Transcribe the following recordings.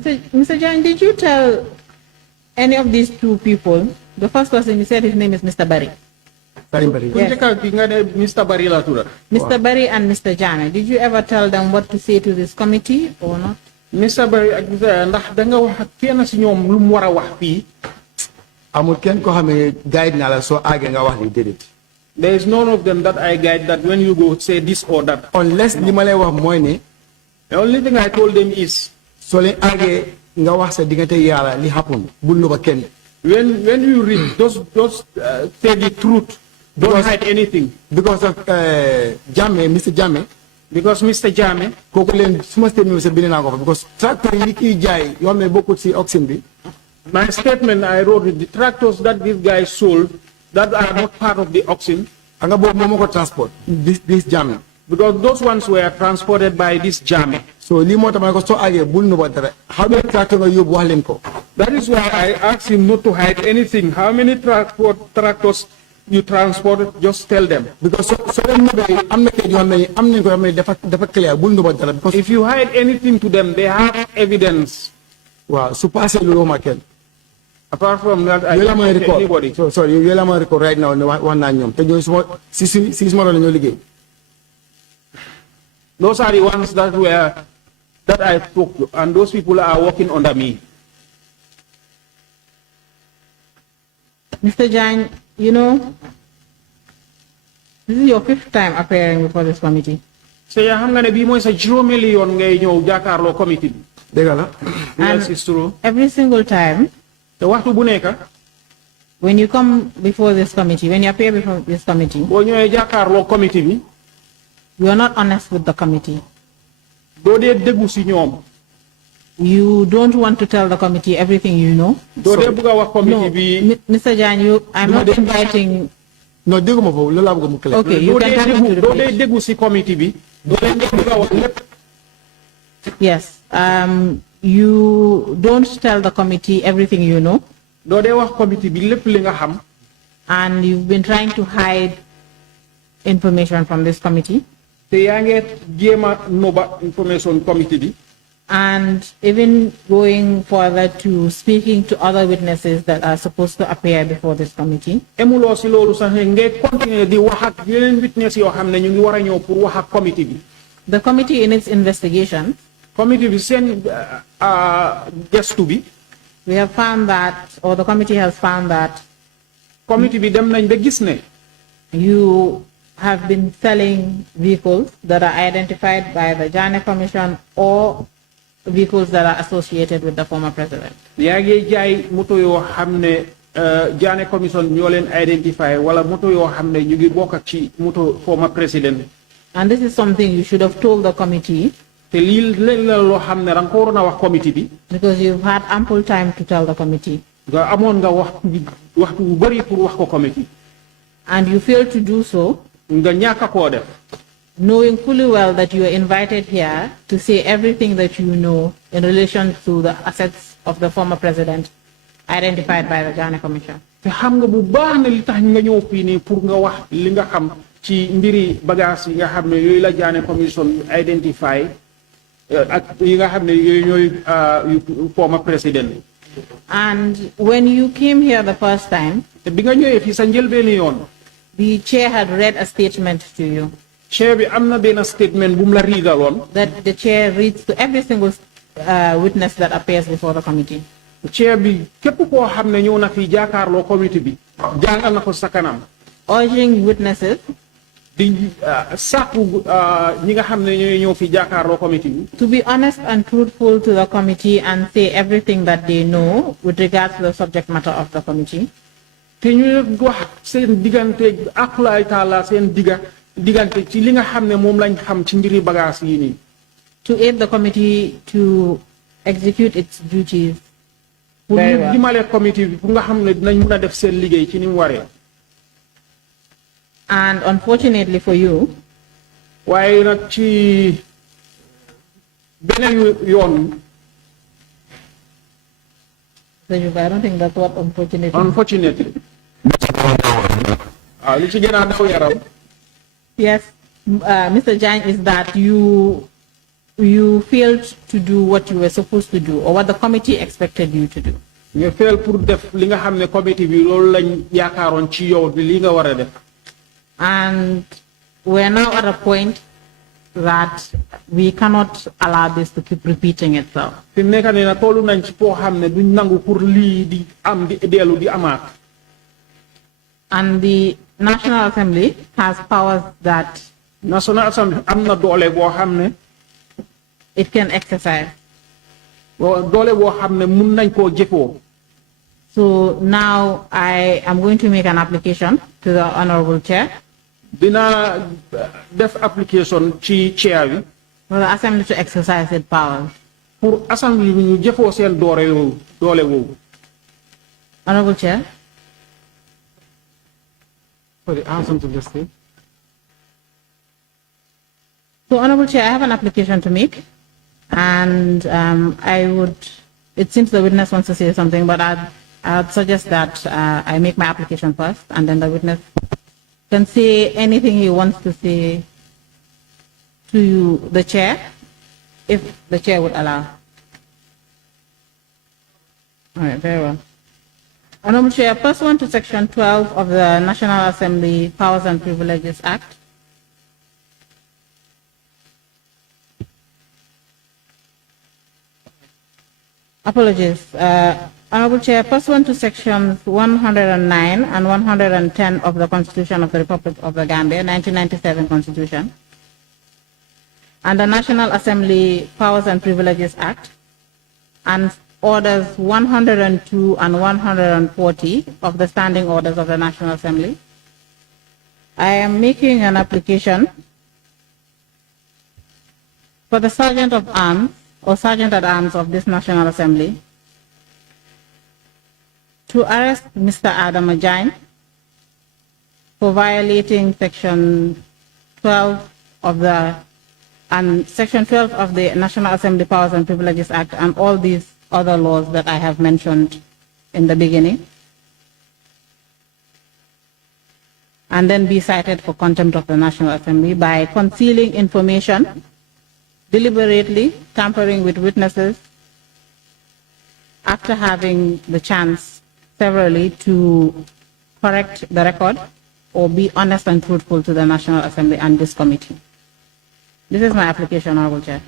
Mr. Jagne, did you tell any of these two people? The first person, you said his name is Mr. Barry. Yes. Mr. Barry Mr. Barry and Mr. Jagne, did you ever tell them what to say to this committee or not? Mr. Barry, ndax da nga wax kenn ci ñoom lu mu wara wax fi? Amul kenn ko xamé guide na la so agé nga wax ni dedet. There is none of them that I guide that when you go say this or that. Unless li ma lay wax moy ne the only thing I told them is so len agé nga wax sa digënté yalla li happen bul no ba kenn. When you read just say the truth. Don't hide anything. Because of Jamme, Mr. Jamme. Because Mr. Jamme. Because tractor you have beaucoup si oxen bi. My statement I wrote the tractors that this guy sold that are not part of the oxen. Anga bo momo transport this Jamme. Because those ones were transported by this Jamme. So li mo tamay ko so age bul no badara. How many tractors nga yob wax len ko? That is why I asked him not to hide anything. How many tractors you transport it, just tell them. Because if you hide anything to them, they have evidence. Wow, so pass apart from that, I don't know anybody. So sorry, you will record right now. Those are the ones that I spoke to, and those people are working under me. Mr. Jagne, you know, this is your 5th time appearing before this committee. So you have to be more than 0 million Jakarlo committee. Yes, it's true. Every single time, so what to when you come before this committee, when you appear before this committee, when you Jakarlo committee, you are not honest with the committee. You don't want to tell the committee everything you know. So, no, Mr. Jagne, I'm not inviting. No, okay, you can come to the Yes, you don't tell the committee everything you know. And you've been trying to hide information from this committee. And even going further to speaking to other witnesses that are supposed to appear before this committee. The committee in its investigation, we have found that, or the committee has found that, you have been selling vehicles that are identified by the Janneh Commission or vehicles that are associated with the former president. Janneh Commission ñolen identify wala moto yo xamne ñu ngi bokk ci moto former president. And this is something you should have told the committee. Te li la lo xamne ran ko wona wax committee bi. Because you've had ample time to tell the committee. Nga amon nga wax bu bari pour wax ko committee. And you failed to do so. Nga ñaka ko def. Knowing fully well that you are invited here to say everything that you know in relation to the assets of the former president identified by the Janneh Commission. Te xam nga bu baax ne li tax nga ñëw fii nii pour nga wax li nga xam ci mbiri bagage yi nga xam ne yooyu la Janneh Commission identify ak yi nga xam ne yooyu ñooy former president. And when you came here the first time, te bi nga ñëwee fii sa njëlbeeni yoon, the chair had read a statement to you. Chair bi am na benn statement bu mu la riidaloon. That the chair reads to every single witness that appears before the committee. Chair bi képp koo xam ne ñëw na fi jàkkaarloo committee bi jàngal na ko sa kanam. Urging witnesses di sàkku ñi nga xam ne ñooy ñëw fi jàkkaarloo committee bi. To be honest and truthful to the committee and say everything that they know with regards to the subject matter of the committee. Te ñu wax seen diggante akulaay taala seen diggante ci li nga xam ne moom lañ xam ci mbiri bagage yi nii. To aid the committee to execute its duties. Pour ñu dimbale committee bi pour nga xam ne dinañ mën a def seen liggéey ci ni mu waree. And unfortunately for you, waaye nag ci beneen yoon. I don't think that's what unfortunately. Unfortunately. Li ci gën a daw yaram. Yes, Mr. Jagne, is that you you failed to do what you were supposed to do or what the committee expected you to do. nga fail pour def li nga xam ne committee bi loolu lañ yaakaaroon ci yow li nga war a def. And we're now at a point that we cannot allow this to keep repeating itself. fi mu nekk nii nag tollu nañ ci foo xam ne duñ nangu pour lii di am di dellu di amaat. And the National Assembly has powers that National Assembly am na doole boo xam ne it can exercise. doole boo xam ne mun nañ koo jëfoo. So now I am going to make an application to the Honorable Chair. Dina def application ci chair bi. For the Assembly to exercise its powers. Pour Assembly bi ñu jëfoo seen doole woowu. Honorable Chair. For the answer to this thing. So, Honorable Chair, I have an application to make, and it seems the witness wants to say something, but I'd suggest that I make my application first, and then the witness can say anything he wants to say to the chair, if the chair would allow. All right, very well. Honorable Chair, pursuant to Section 12 of the National Assembly Powers and Privileges Act, apologies. Honorable Chair, pursuant to Sections 109 and 110 of the Constitution of the Republic of the Gambia, 1997 Constitution, and the National Assembly Powers and Privileges Act, and Orders 102 and 140 of the Standing Orders of the National Assembly, I am making an application for the Sergeant of Arms or Sergeant at Arms of this National Assembly to arrest Mr. Adama Jagne for violating Section 12 of the National Assembly Powers and Privileges Act and all these other laws that I have mentioned in the beginning, and then be cited for contempt of the National Assembly by concealing information, deliberately tampering with witnesses, after having the chance severally to correct the record or be honest and truthful to the National Assembly and this committee. This is my application, Honorable Chair.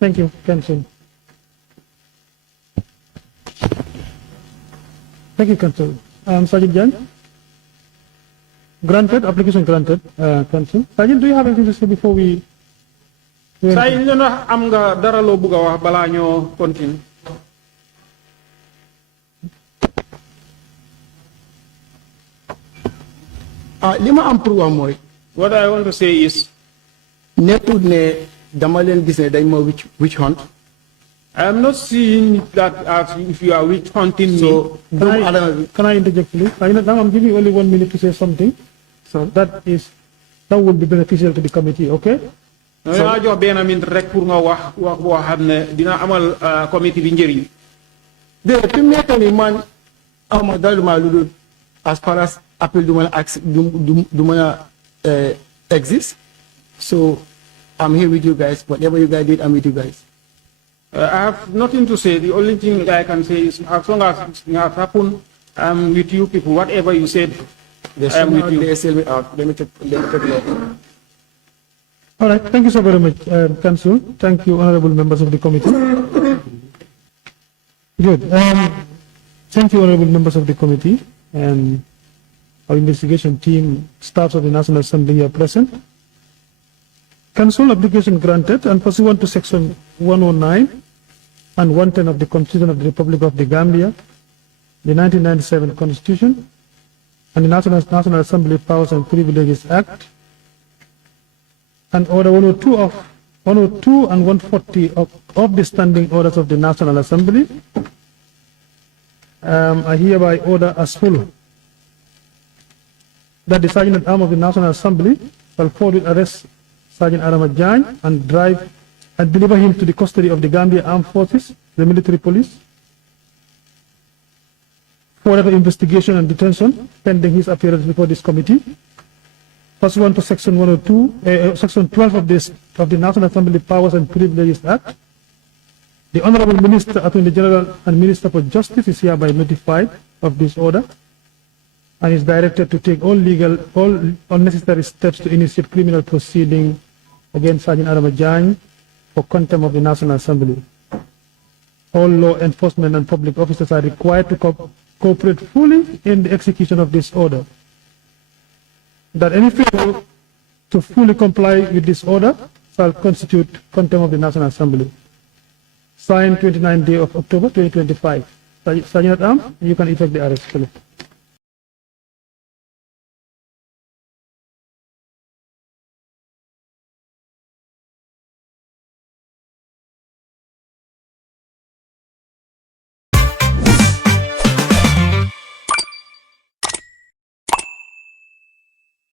Thank you, Council. Thank you, Council. Sergeant Jagne? Granted, application granted, Council. Sergeant, do you have anything to say before we... Sergeant, am nga dara loo bëgg a wax balaa ñoo continue. Li ma am pour wax mooy. What I want to say is. nekkul ne dama leen gis ne dañ ma witch hunt. I am not seeing that as if you are witch hunting me. Can I interject, please? Now I'm giving you only 1 minute to say something. So that would be beneficial to the committee, okay? So jox benn minute rek pour nga wax boo xam ne dina amal committee bi njëriñ. De fi mu nekk nii man awma dara lu ma lu dul as far as appel du mën a exist. So I'm here with you guys. Whatever you guys did, I'm with you guys. I have nothing to say. The only thing I can say is, as long as it has happened, I'm with you people. Whatever you said, I am with you. They sell me out. Let me take it out. All right. Thank you so very much, Council. Thank you, honorable members of the committee. Good. Thank you, honorable members of the committee and our investigation team, staffs of the National Assembly are present. Council application granted and pursuant to Section 109 and 110 of the Constitution of the Republic of the Gambia, the 1997 Constitution, and the National Assembly Powers and Privileges Act, and Order 102 and 140 of the Standing Orders of the National Assembly, I hereby order as follows: that the Sergeant at Arms of the National Assembly shall forthwith arrest Sergeant Adama Jagne and drive and deliver him to the custody of the Gambia Armed Forces, the military police, for further investigation and detention pending his appearance before this committee. pursuant to Section 102, Section 12 of the National Assembly Powers and Privileges Act. The Honorable Minister, Attorney General, and Minister for Justice is hereby notified of this order and is directed to take all necessary steps to initiate criminal proceeding against Sergeant Adama Jagne for contempt of the National Assembly. All law enforcement and public officers are required to cooperate fully in the execution of this order. That any failure to fully comply with this order shall constitute contempt of the National Assembly. Signed 29th day of October 2025. Sergeant Adama, you can effect the arrest, please.